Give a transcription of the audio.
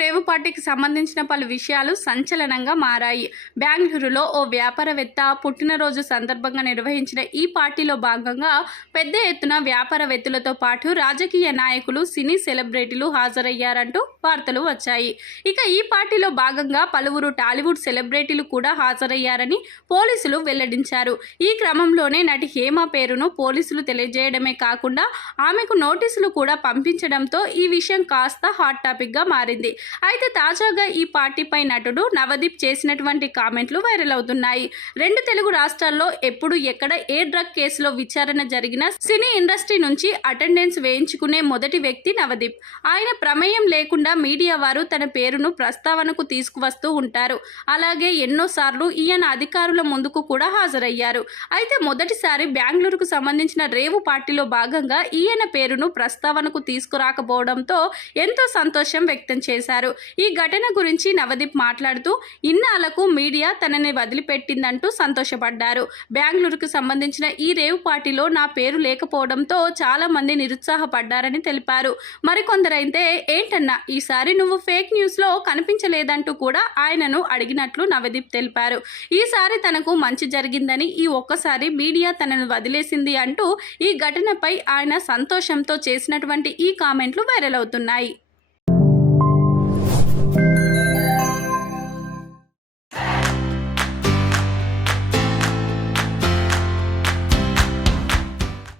రేవు పార్టీకి సంబంధించిన పలు విషయాలు సంచలనంగా మారాయి. బెంగళూరులో ఓ వ్యాపారవేత్త పుట్టినరోజు సందర్భంగా నిర్వహించిన ఈ పార్టీలో భాగంగా పెద్ద ఎత్తున వ్యాపారవేత్తలతో పాటు రాజకీయ నాయకులు, సినీ సెలబ్రిటీలు హాజరయ్యారంటూ వార్తలు వచ్చాయి. ఇక ఈ పార్టీలో భాగంగా పలువురు టాలీవుడ్ సెలబ్రిటీలు కూడా హాజరయ్యారని పోలీసులు వెల్లడించారు. ఈ క్రమంలోనే నటి హేమ పేరును పోలీసులు తెలియజేయడమే కాకుండా ఆమెకు నోటీసులు కూడా పంపించడంతో ఈ విషయం కాస్త హాట్ టాపిక్ గా మారింది. అయితే తాజాగా ఈ పార్టీపై నటుడు నవదీప్ చేసినటువంటి కామెంట్లు వైరల్ అవుతున్నాయి. రెండు తెలుగు రాష్ట్రాల్లో ఎప్పుడు ఎక్కడ ఏ డ్రగ్ కేసులో విచారణ జరిగినా సినీ ఇండస్ట్రీ నుంచి అటెండెన్స్ వేయించుకునే మొదటి వ్యక్తి నవదీప్. ఆయన ప్రమేయం లేకుండా మీడియా వారు తన పేరును ప్రస్తావనకు తీసుకువస్తూ ఉంటారు. అలాగే ఎన్నోసార్లు ఈయన అధికారుల ముందుకు కూడా హాజరయ్యారు. అయితే మొదటిసారి బెంగళూరుకు సంబంధించిన రేవు పార్టీలో భాగంగా ఈయన పేరును ప్రస్తావనకు తీసుకురాకపోవడంతో ఎంతో సంతోషం వ్యక్తం చేశారు. ఈ ఘటన గురించి నవదీప్ మాట్లాడుతూ ఇన్నాళ్లకు మీడియా తనని వదిలిపెట్టిందంటూ సంతోషపడ్డారు. బెంగళూరుకు సంబంధించిన ఈ రేవ్ పార్టీలో నా పేరు లేకపోవడంతో చాలా మంది నిరుత్సాహపడ్డారని తెలిపారు. మరికొందరైతే ఏంటన్నా ఈసారి నువ్వు ఫేక్ న్యూస్ లో కనిపించలేదంటూ కూడా ఆయనను అడిగినట్లు నవదీప్ తెలిపారు. ఈసారి తనకు మంచి జరిగిందని, ఈ ఒక్కసారి మీడియా తనను వదిలేసింది అంటూ ఈ ఘటనపై ఆయన సంతోషంతో చేసినటువంటి ఈ కామెంట్లు వైరల్ అవుతున్నాయి.